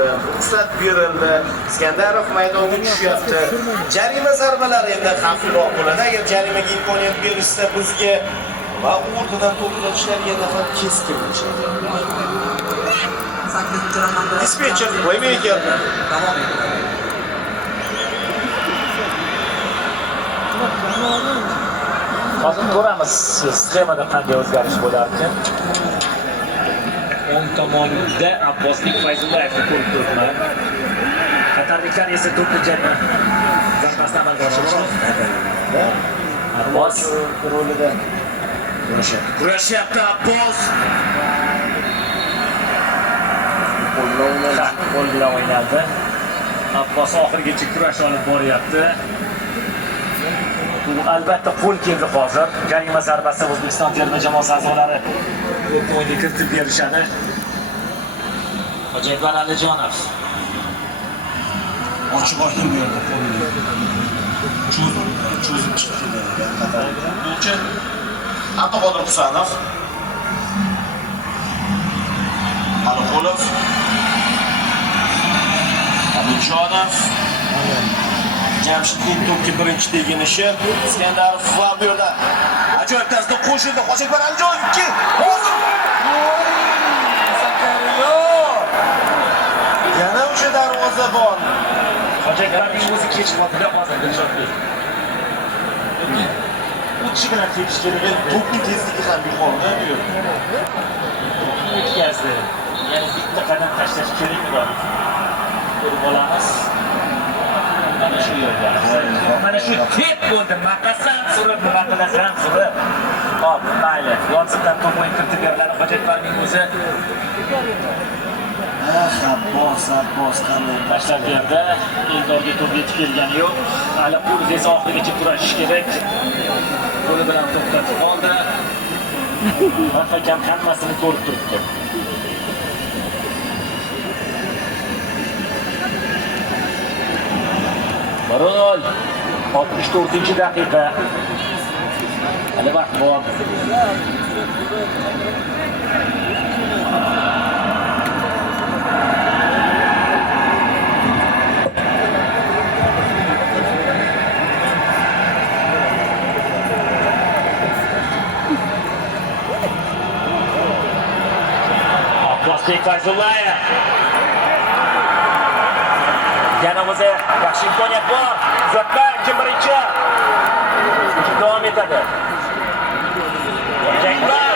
berildi, ruxsat berildi. Iskandarov maydonga tushyapti. Jarima zarbalari endi xavfliroq bo'ladi. Agar jarimaga imkoniyat berishsa bizga va o'rnidan to'xtatishlarga yana ham keskin bo'ladi. Dispetcher, playmaker. Hozir ko'ramiz sxemada qanday o'zgarish bo'larkan. O'ng tomonda Abboslik Fayzullayevni ko'rib turibman. Qatarliklar esa to'pni jarima zarbasidan amalga oshirishdi. Abbos rolida kurashyapti Abbos. Qo'l bilan o'ynadi. Abbos oxirigacha kurash olib boryapti. Bu albatta qo'l keldi hozir. Jarima zarbasi O'zbekiston terma jamoasi a'zolari o'yinga kiritib berishadi. Hojiakbar Alijonov ochib olgan bu yerda qo'lini. Cho'zib chiqdi degan qatorda. Bo'chi Abduqodir Husanov, Aliqulov, Alijonov, Jamshidning to'pga birinchi teginishi, Iskandarov va bu yerda ajoyib tarzda qo'shildi. Hojiakbar Alijonov 2. Hozir Zakariyo. Yana o'sha darvozabon. Hojiakbarning o'zi kechmadi hozir Dilshodbek. Uchi bilan tepish kerak. To'pning tezligi ham yuqorida bu yerda. Yetkazdi. Yana bitta qadam tashlash kerakmi? Ko'rib olamiz. Mana shu yerda. Mana shu tep bo'ldi. Maqasam surib, maqalasam surib. Hop, mayli. Yo'lsidan to'p o'yin kiritib beriladi. Hojiakbarning o'zi Abbos qanday tashlab berdi. Eldorga to'p yetib kelgani yo'q. Aliqulov esa oxirigacha kurashish kerak. Qo'li bilan to'xtatib qoldi. Hakam hammasini ko'rib turibdi. Barol 64-daqiqa. Hali vaqt bor. Abbosbek Fayzullayev. Yana o'zi yaxshi imkoniyat bor. Uzatma kim birinchi? Davom etadi. Hojiakbar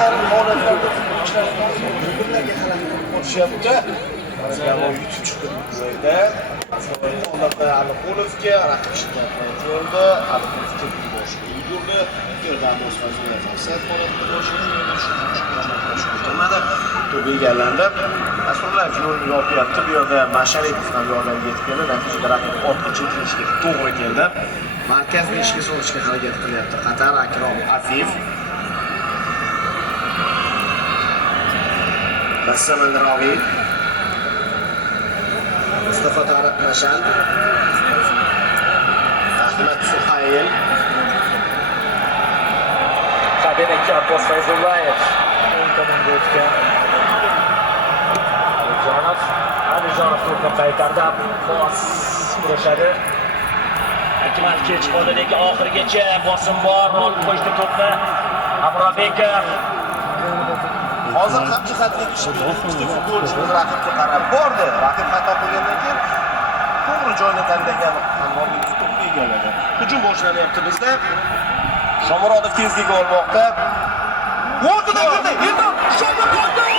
ayrim holatlarda futbolchilarga harakat qilishyapti. Jamoa yutib chiqdi bu joyda. Onda Aliqulovga raqib shikastlanib ko'rdi. Aliqulovga boshqa yugurdi. Yerdan o'zbekistonga offsayt holatda boshlanmadi. To'p egallandi. Asrullayevich yo'lni yopyapti. Bu yerda Masharipov ham yordamga yetib keldi. Natijada raqib ortga chekinishga to'g'ri keldi. Markazni ishga solishga harakat qilyapti Qatar Akrom Afif. Bassam al-Ravi, Mustafa Tariq Mashal, Ahmad Suhayl, Demek ki Abbos Fayzullayev o'ng tomonga o'tgan. Alijonov to'pni qaytardi. Abbos kurashadi. Akmal kech qoldi, lekin oxirigacha bosim bor. Olib qo'ydi to'pni. Amrobekov. Hozir ham jihatlik ishida futbolchimiz raqibga qarab bordi. Raqib xato qilgandan keyin to'g'ri joyni tanlagan Amrobekov to'pni egalladi. Hujum boshlanyapti bizda. Shomurodov tezligi olmoqda. O'rnidan kirdi. Endi Shomurodov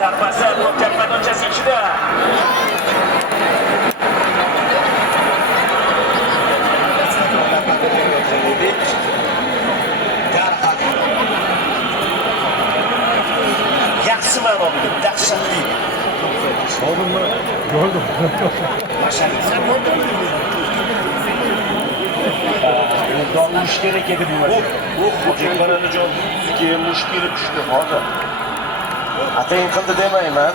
zarbasi to'p maydonchasi ichida. Yaxshi ma'noda dahshatli. Oldinmi? Ko'rdim. dog urish kerak edi bu vaziyatda. Bu Xo'jayxon Alijon yuziga mush kelib tushdi hozir. Atayin qildi demayman.